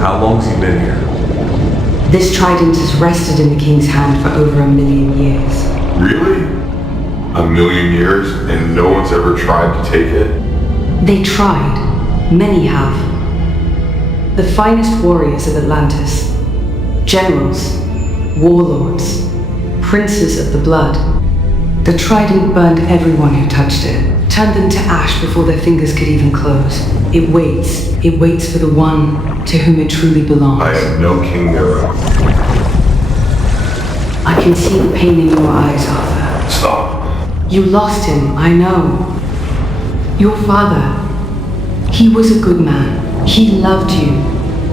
How long's he been here? This trident has rested in the king's hand for over 1,000,000 years. Really? 1,000,000 years and no one's ever tried to take it? They tried. Many have. The finest warriors of Atlantis. Generals, warlords, princes of the blood. The trident burned everyone who touched it, turned them to ash before their fingers could even close. It waits for the one to whom it truly belongs. I am no king Nero. I can see the pain in your eyes, Arthur. Stop. You lost him, I know. Your father, he was a good man. He loved you,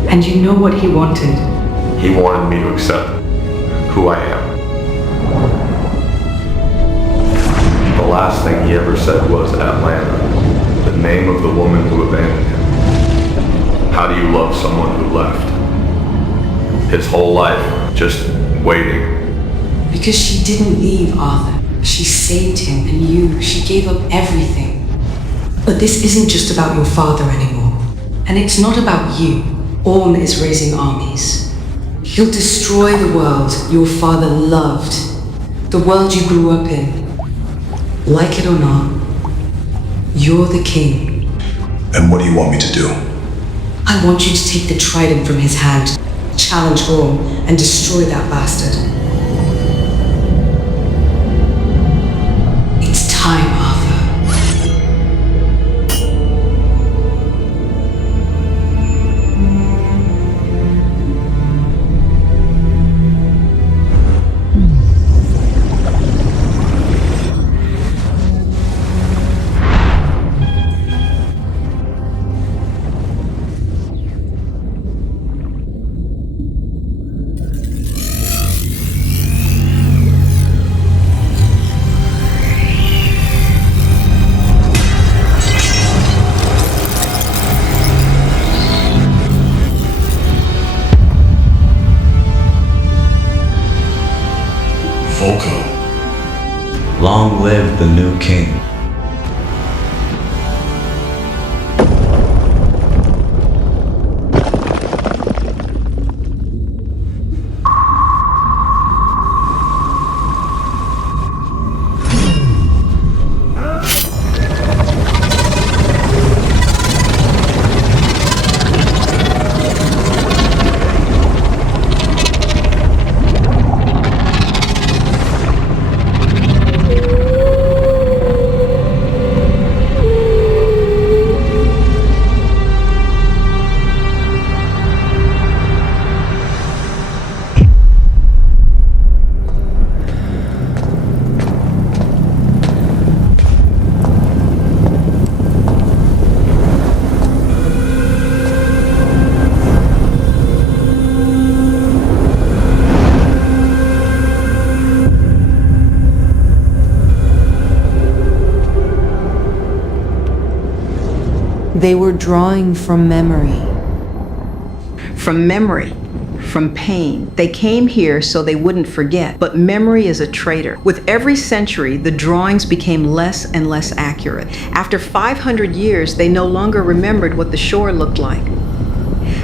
and you know what he wanted. He wanted me to accept who I am. The last thing he ever said was Atlanta, the name of the woman who abandoned him. How do you love someone who left? His whole life, just waiting. Because she didn't leave, Arthur. She saved him and you. She gave up everything. But this isn't just about your father anymore. And it's not about you. Orm is raising armies. He'll destroy the world your father loved. The world you grew up in. Like it or not, you're the king. And what do you want me to do? I want you to take the trident from his hand, challenge Orm, and destroy that bastard. It's time, Arthur. Long live the new king. They were drawing from memory. From memory, from pain. They came here so they wouldn't forget, but memory is a traitor. With every century, the drawings became less and less accurate. After 500 years, they no longer remembered what the shore looked like.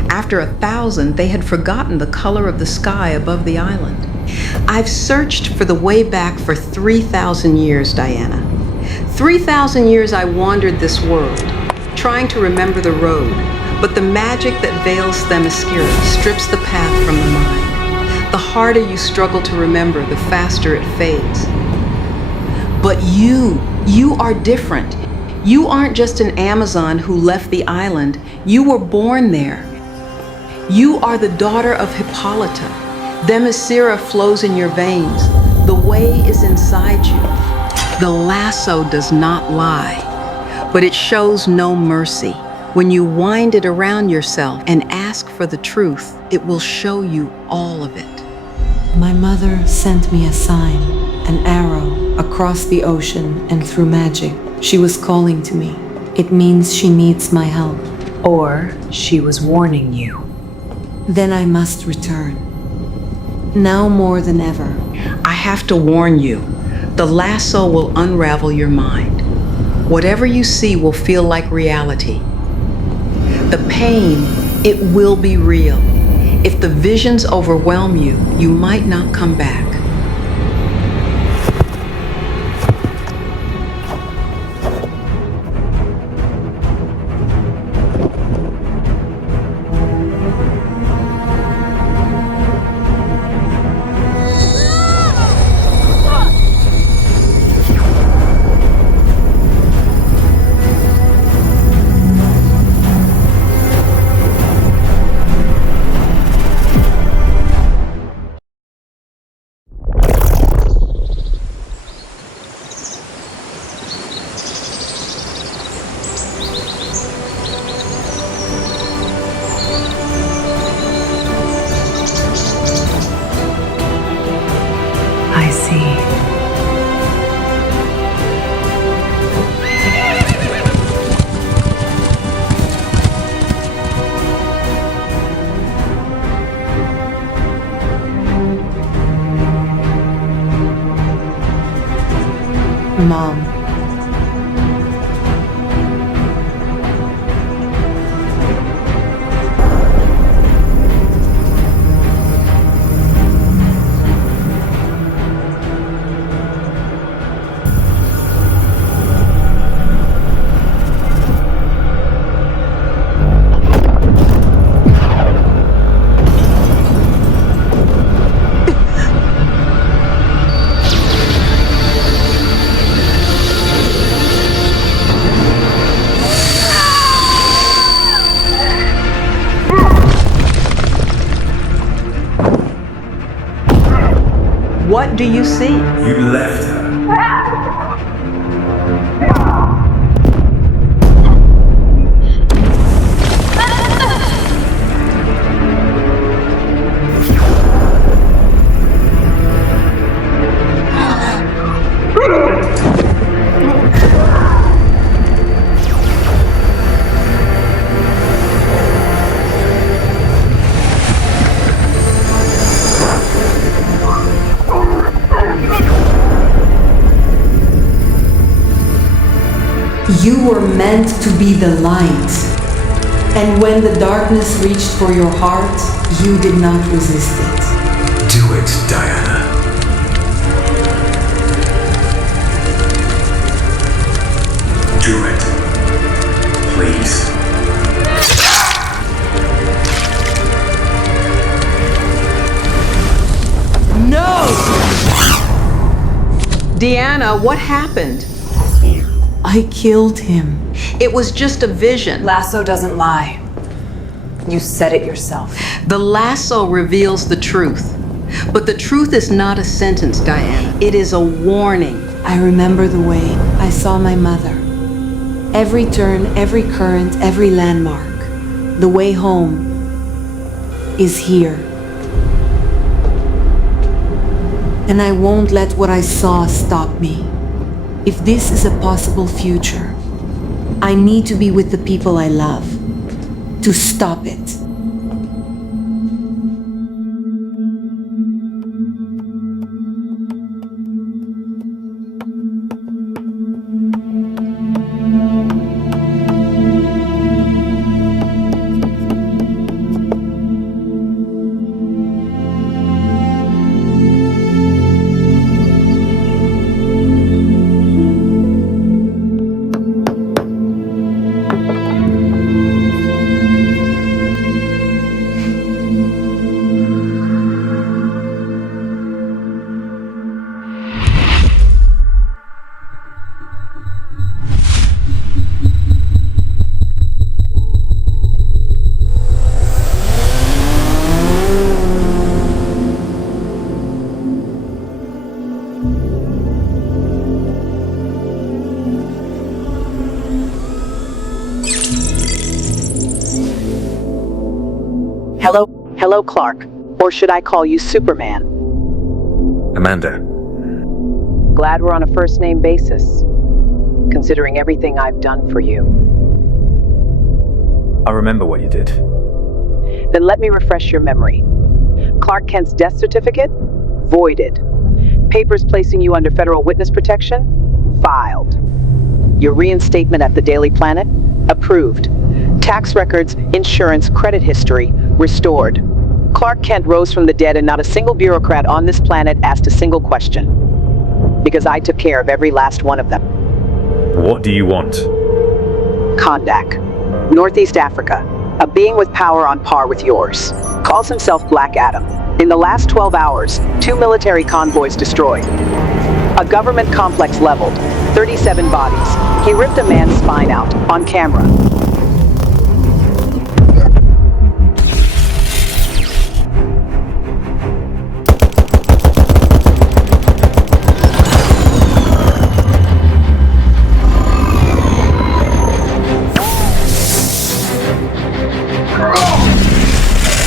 After 1,000, they had forgotten the color of the sky above the island. I've searched for the way back for 3,000 years, Diana. 3,000 years I wandered this world, trying to remember the road, but the magic that veils Themyscira strips the path from the mind. The harder you struggle to remember, the faster it fades. But you are different. You aren't just an Amazon who left the island. You were born there. You are the daughter of Hippolyta. Themyscira flows in your veins. The way is inside you. The lasso does not lie, but it shows no mercy. When you wind it around yourself and ask for the truth, it will show you all of it. My mother sent me a sign, an arrow, across the ocean and through magic. She was calling to me. It means she needs my help. Or she was warning you. Then I must return. Now more than ever. I have to warn you, the lasso will unravel your mind. Whatever you see will feel like reality. The pain It will be real. If the visions overwhelm you, you might not come back. I see. Mom. What do you see? You left her. You were meant to be the light. And when the darkness reached for your heart, you did not resist it. Do it, Diana. Do it. Please. No! Deanna, what happened? I killed him. It was just a vision. Lasso doesn't lie. You said it yourself. The lasso reveals the truth. But the truth is not a sentence, Diana. It is a warning. I remember the way I saw my mother. Every turn, every current, every landmark. The way home is here. And I won't let what I saw stop me. If this is a possible future, I need to be with the people I love to stop it. Hello, Clark. Or should I call you Superman? Amanda. Glad we're on a first-name basis, considering everything I've done for you. I remember what you did. Then let me refresh your memory. Clark Kent's death certificate? Voided. Papers placing you under federal witness protection? Filed. Your reinstatement at the Daily Planet? Approved. Tax records, insurance, credit history, restored. Clark Kent rose from the dead and not a single bureaucrat on this planet asked a single question. Because I took care of every last one of them. What do you want? Kondak, Northeast Africa, a being with power on par with yours. Calls himself Black Adam. In the last 12 hours, 2 military convoys destroyed. A government complex leveled, 37 bodies. He ripped a man's spine out, on camera.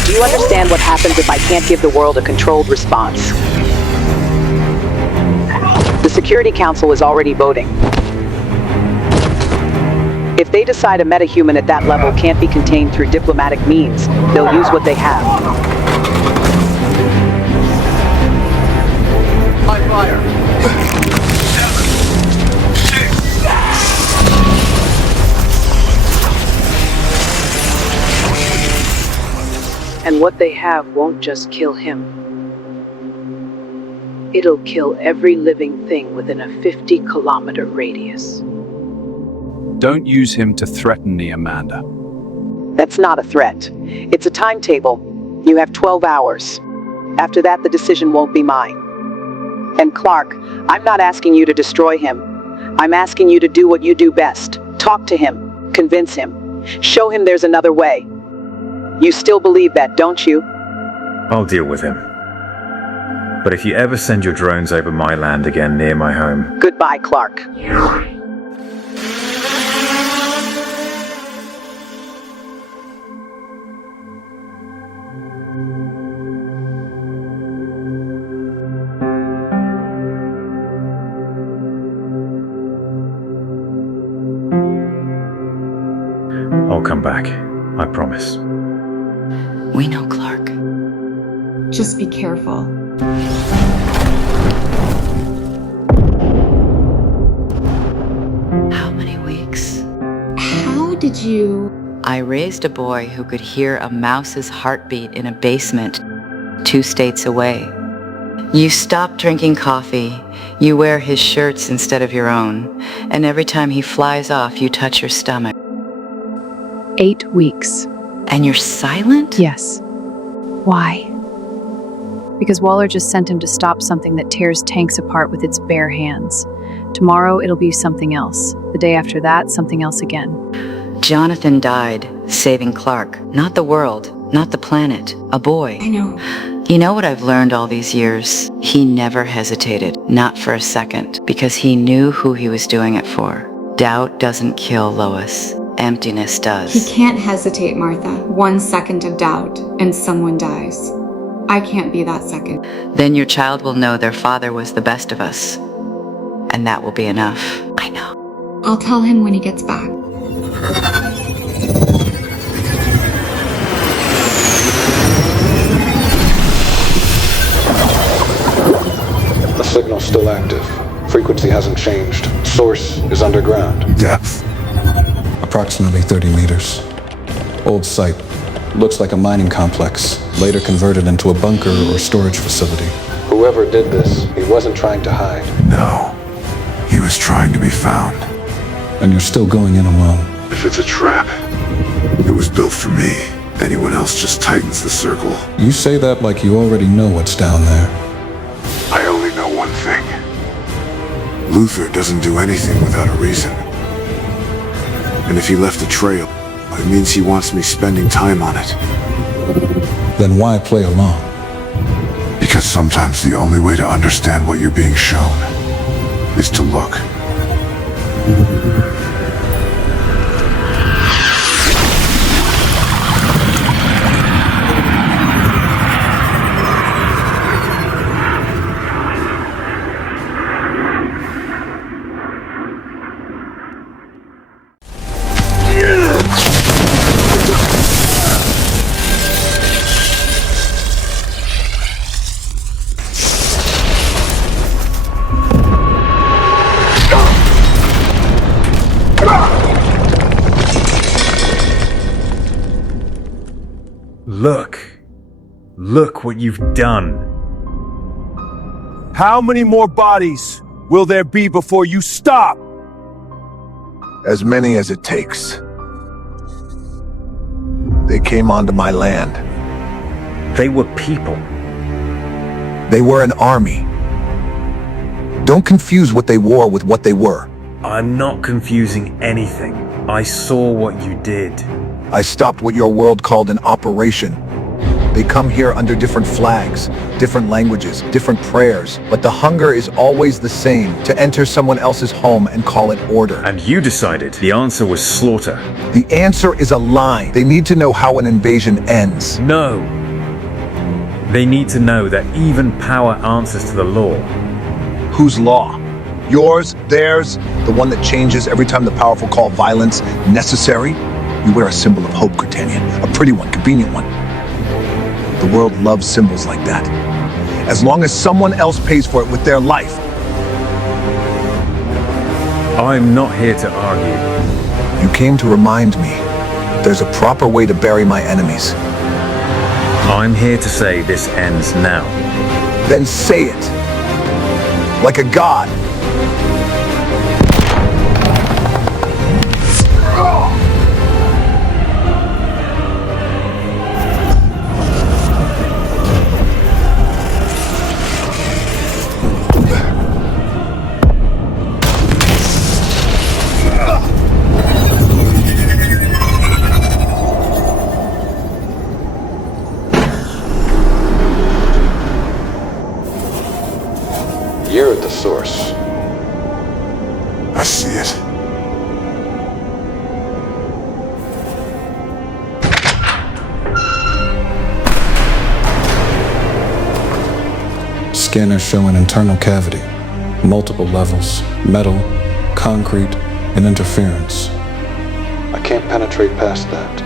Do you understand what happens if I can't give the world a controlled response? The Security Council is already voting. If they decide a metahuman at that level can't be contained through diplomatic means, they'll use what they have. On fire! 7, 6. And what they have won't just kill him. It'll kill every living thing within a 50-kilometer radius. Don't use him to threaten me, Amanda. That's not a threat. It's a timetable. You have 12 hours. After that, the decision won't be mine. And Clark, I'm not asking you to destroy him. I'm asking you to do what you do best. Talk to him. Convince him. Show him there's another way. You still believe that, don't you? I'll deal with him. But if you ever send your drones over my land again near my home... Goodbye, Clark. I'll come back. I promise. We know, Clark. Just be careful. How many weeks? How did you... I raised a boy who could hear a mouse's heartbeat in a basement 2 states away. You stop drinking coffee, you wear his shirts instead of your own, and every time he flies off, you touch your stomach. 8 weeks. And you're silent? Yes. Why? Because Waller just sent him to stop something that tears tanks apart with its bare hands. Tomorrow it'll be something else. The day after that, something else again. Jonathan died, saving Clark. Not the world, not the planet, a boy. I know. You know what I've learned all these years? He never hesitated, not for a second, because he knew who he was doing it for. Doubt doesn't kill Lois. Emptiness does. He can't hesitate, Martha. 1 second of doubt, and someone dies. I can't be that second. Then your child will know their father was the best of us. And that will be enough. I know. I'll tell him when he gets back. The signal's still active. Frequency hasn't changed. Source is underground. Depth? Approximately 30 meters. Old site. Looks like a mining complex, later converted into a bunker or storage facility. Whoever did this, he wasn't trying to hide. No. He was trying to be found. And you're still going in alone. If it's a trap, it was built for me. Anyone else just tightens the circle. You say that like you already know what's down there. I only know one thing. Luther doesn't do anything without a reason. And if he left a trail, it means he wants me spending time on it. Then why play along? Because sometimes the only way to understand what you're being shown is to look. Look. Look what you've done. How many more bodies will there be before you stop? As many as it takes. They came onto my land. They were people. They were an army. Don't confuse what they wore with what they were. I'm not confusing anything. I saw what you did. I stopped what your world called an operation. They come here under different flags, different languages, different prayers, but the hunger is always the same, to enter someone else's home and call it order. And you decided the answer was slaughter. The answer is a lie. They need to know how an invasion ends. No. They need to know that even power answers to the law. Whose law? Yours? Theirs? The one that changes every time the powerful call violence necessary? You wear a symbol of hope, Cortanian. A pretty one, convenient one. The world loves symbols like that. As long as someone else pays for it with their life. I'm not here to argue. You came to remind me there's a proper way to bury my enemies. I'm here to say this ends now. Then say it. Like a god. You're at the source. I see it. Scanners show an internal cavity, multiple levels, metal, concrete, and interference. I can't penetrate past that.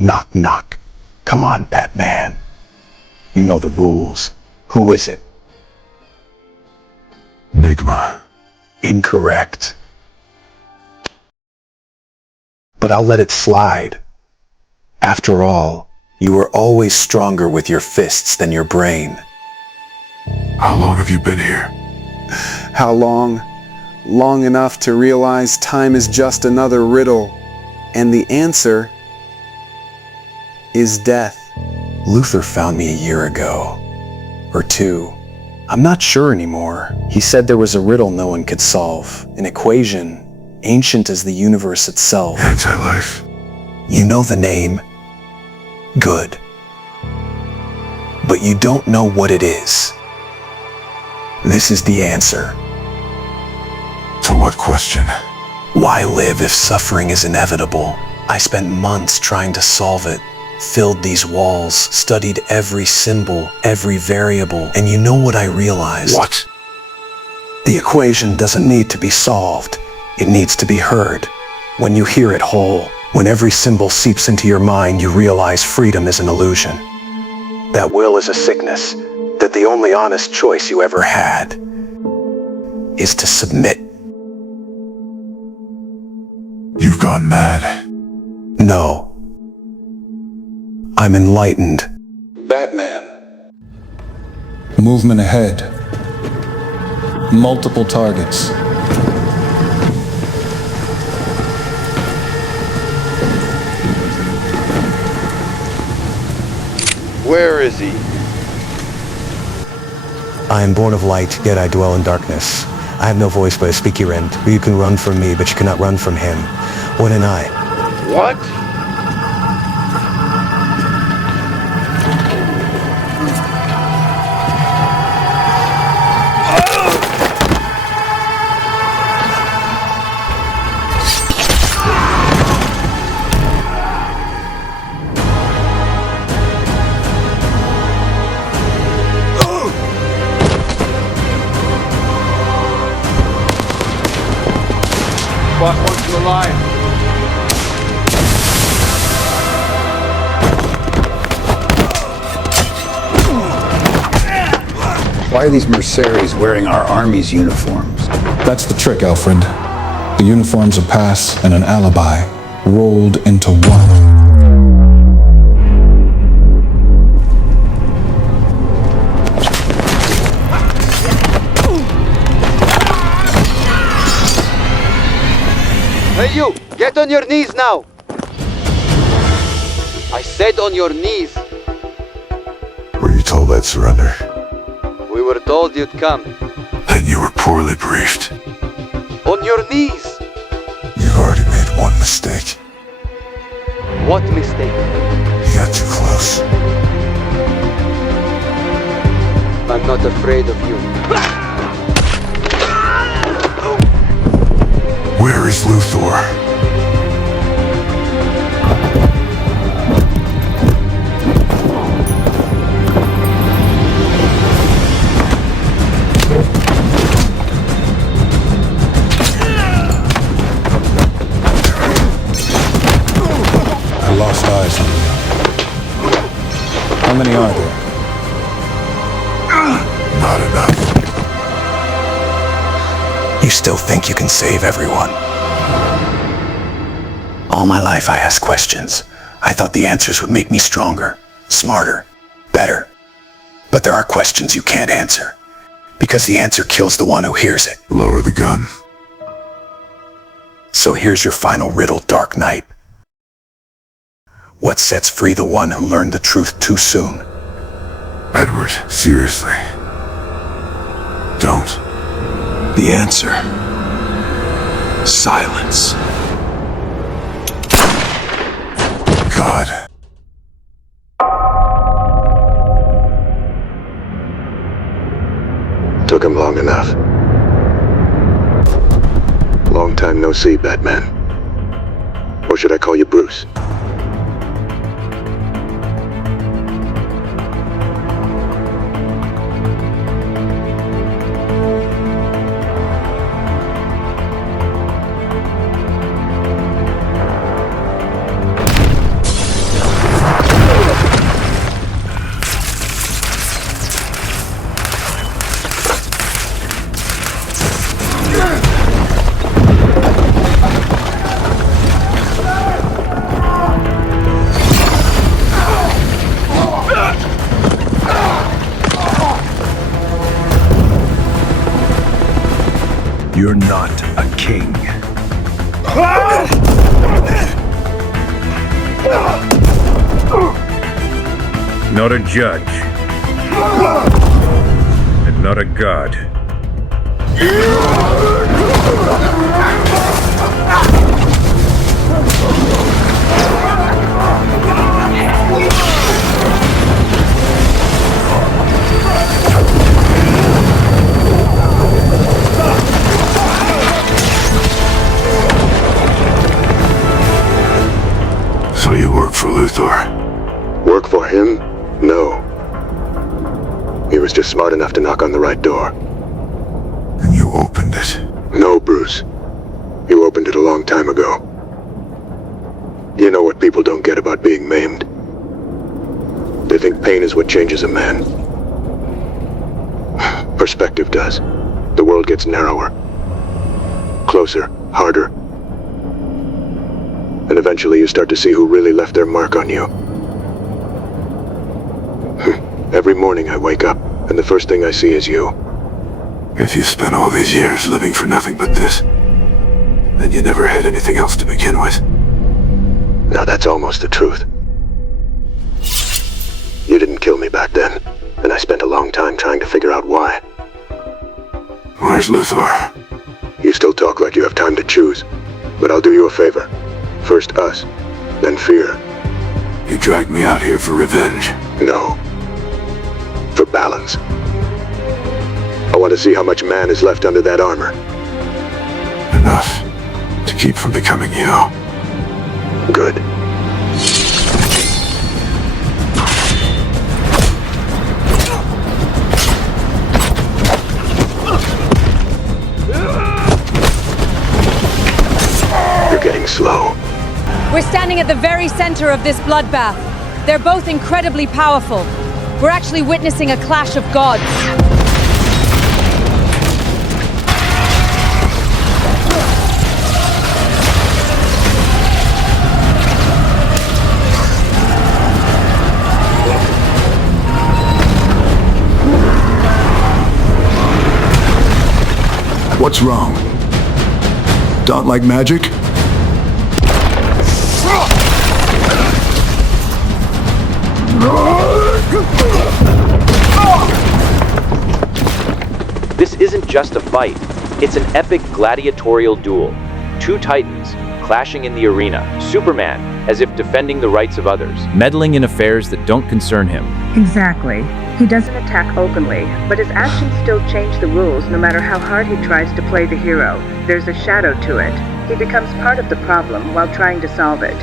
Knock, knock. Come on, Batman. You know the rules. Who is it? Enigma. Incorrect. But I'll let it slide. After all, you were always stronger with your fists than your brain. How long have you been here? How long? Long enough to realize time is just another riddle, and the answer is death. Luther found me a year ago. Or two. I'm not sure anymore. He said there was a riddle no one could solve. An equation, ancient as the universe itself. Anti-life. You know the name. Good. But you don't know what it is. This is the answer. To what question? Why live if suffering is inevitable? I spent months trying to solve it. Filled these walls, studied every symbol, every variable, and you know what I realized? What? The equation doesn't need to be solved. It needs to be heard. When you hear it whole, when every symbol seeps into your mind, you realize freedom is an illusion. That will is a sickness, that the only honest choice you ever had is to submit. You've gone mad. No. I'm enlightened. Batman. Movement ahead. Multiple targets. Where is he? I am born of light, yet I dwell in darkness. I have no voice but I speak your end. You can run from me, but you cannot run from him. What an I. What? Boss wants you alive. Why are these mercenaries wearing our army's uniforms? That's the trick, Alfred. The uniform's a pass and an alibi, rolled into one. Hey you, get on your knees now. I said on your knees. Were you told I'd surrender? We were told you'd come. Then you were poorly briefed. On your knees. You've already made one mistake. What mistake? You got too close. I'm not afraid of you. Where is Luthor? I lost eyes on you. How many are there? Not enough. You still think you can save everyone? All my life I asked questions. I thought the answers would make me stronger, smarter, better. But there are questions you can't answer, because the answer kills the one who hears it. Lower the gun. So here's your final riddle, Dark Knight. What sets free the one who learned the truth too soon? Edward, seriously. Don't. The answer. Silence. God. Took him long enough. Long time no see, Batman. Or should I call you Bruce? You're not a king. Not a judge. And not a god. So you work for Luthor? Work for him? No. He was just smart enough to knock on the right door. And you opened it? No, Bruce. You opened it a long time ago. You know what people don't get about being maimed? They think pain is what changes a man. Perspective does. The world gets narrower. Closer, harder. And eventually you start to see who really left their mark on you. Every morning I wake up, and the first thing I see is you. If you spent all these years living for nothing but this, then you never had anything else to begin with. Now that's almost the truth. You didn't kill me back then, and I spent a long time trying to figure out why. Where's Luthor? You still talk like you have time to choose. But I'll do you a favor. First us, then fear. You dragged me out here for revenge. No. For balance. I want to see how much man is left under that armor. Enough to keep from becoming you. Good. You're getting slow. We're standing at the very center of this bloodbath. They're both incredibly powerful. We're actually witnessing a clash of gods. What's wrong? Don't like magic? This isn't just a fight. It's an epic gladiatorial duel. Two titans clashing in the arena. Superman, as if defending the rights of others. Meddling in affairs that don't concern him. Exactly. He doesn't attack openly, but his actions still change the rules no matter how hard he tries to play the hero. There's a shadow to it. He becomes part of the problem while trying to solve it.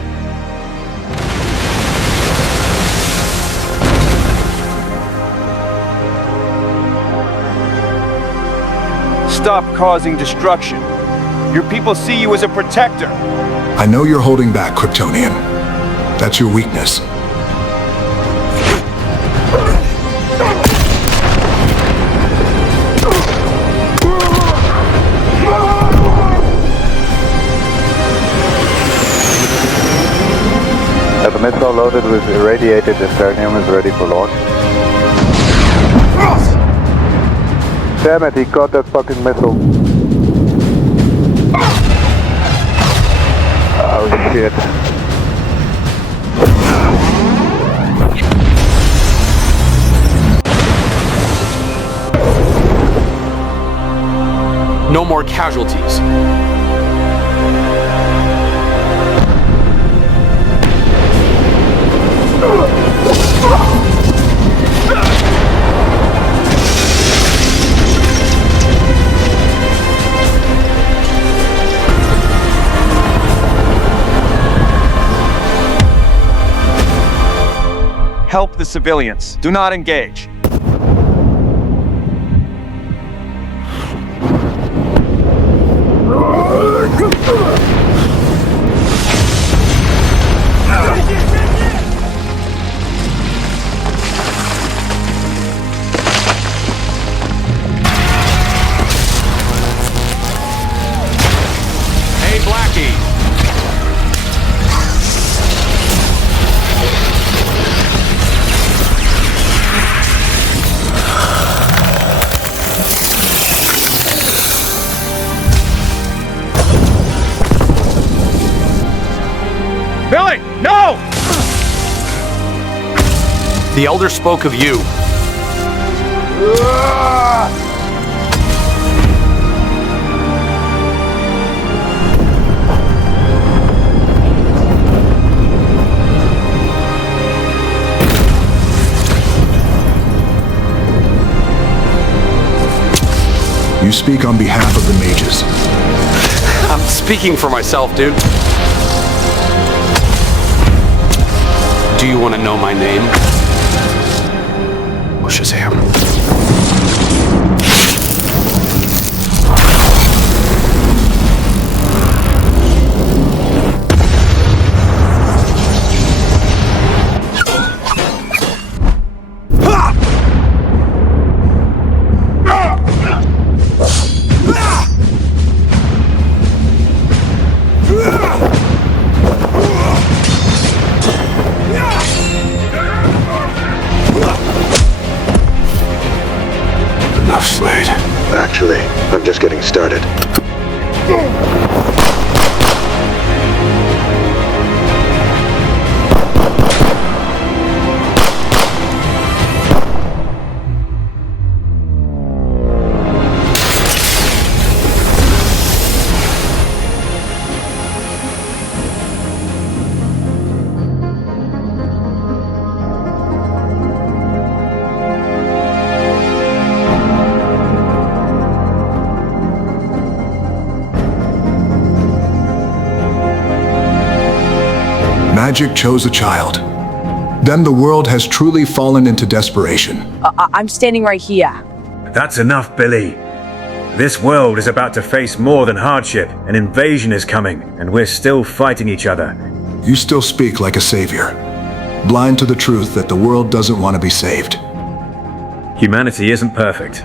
Stop causing destruction. Your people see you as a protector. I know you're holding back, Kryptonian. That's your weakness. The missile loaded with irradiated Eternium is ready for launch. Damn it, he got that fucking missile. Oh shit. No more casualties. Help the civilians. Do not engage. Hey, Blackie. Billy, no! The Elder spoke of you. You speak on behalf of the mages. I'm speaking for myself, dude. Do you want to know my name? Oh, Shazam. Enough, Slade. Actually, I'm just getting started. Magic chose a child. Then the world has truly fallen into desperation. I'm standing right here. That's enough, Billy. This world is about to face more than hardship. An invasion is coming, and we're still fighting each other. You still speak like a savior, blind to the truth that the world doesn't want to be saved. Humanity isn't perfect,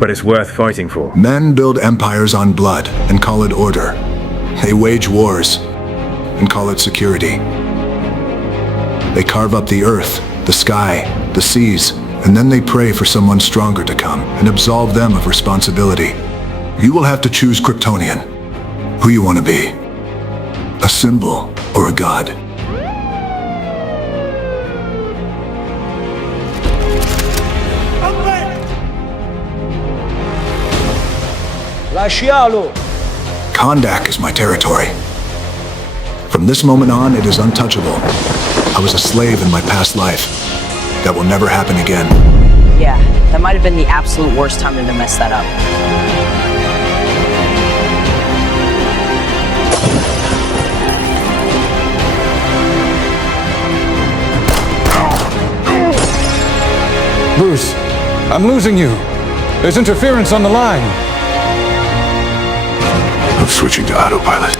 but it's worth fighting for. Men build empires on blood and call it order. They wage wars and call it security. They carve up the earth, the sky, the seas, and then they pray for someone stronger to come and absolve them of responsibility. You will have to choose Kryptonian. Who you want to be. A symbol or a god. Lascialo! Kondak is my territory. From this moment on, it is untouchable. I was a slave in my past life. That will never happen again. Yeah, that might have been the absolute worst time to mess that up. Bruce, I'm losing you. There's interference on the line. I'm switching to autopilot.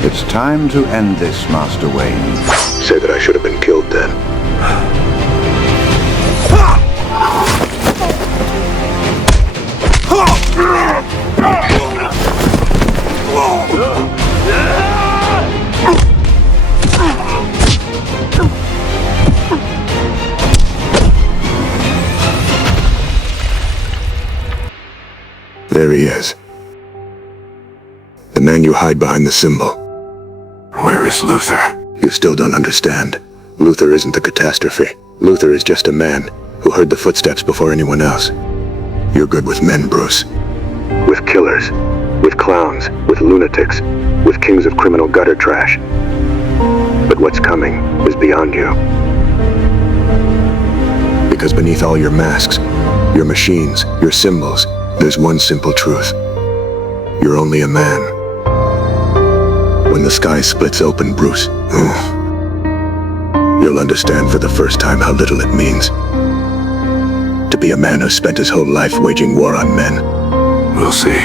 It's time to end this, Master Wayne. Say that I should have been killed then. There he is. The man you hide behind the symbol. Where is Luther? You still don't understand. Luther isn't the catastrophe. Luther is just a man who heard the footsteps before anyone else. You're good with men, Bruce. With killers. With clowns. With lunatics. With kings of criminal gutter trash. But what's coming is beyond you. Because beneath all your masks, your machines, your symbols, there's one simple truth. You're only a man. When the sky splits open, Bruce, you'll understand for the first time how little it means to be a man who spent his whole life waging war on men. We'll see.